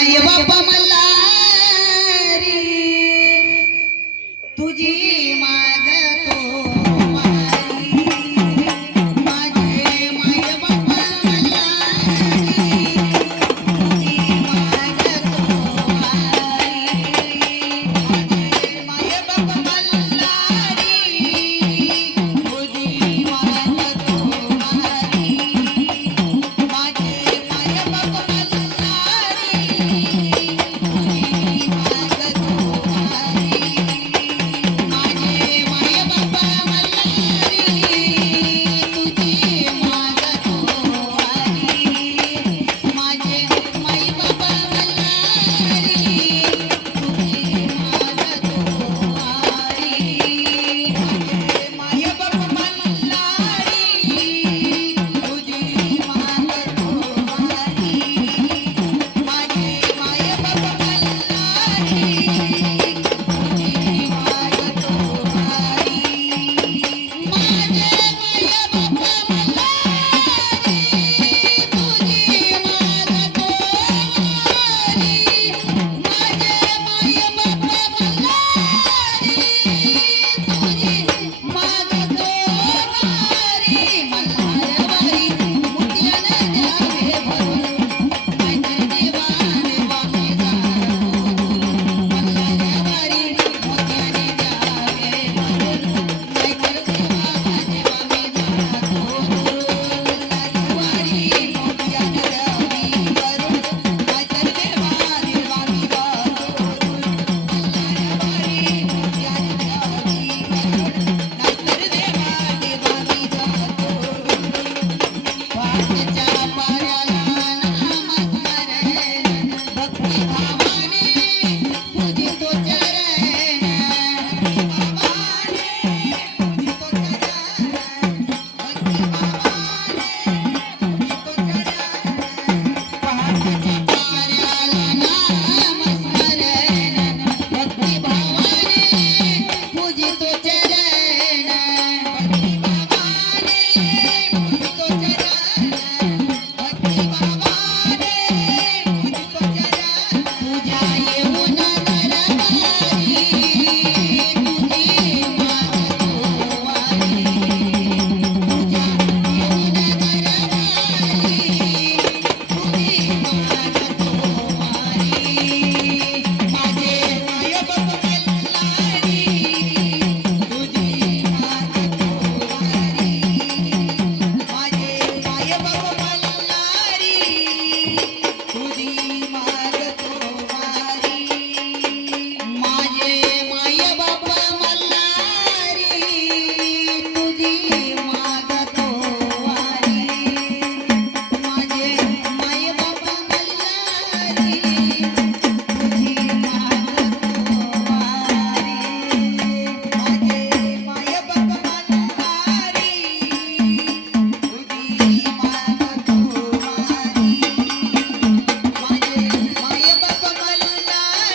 ಮಾಯ ಬಾಪ ಮಲ್ಲ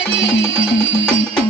Thank you.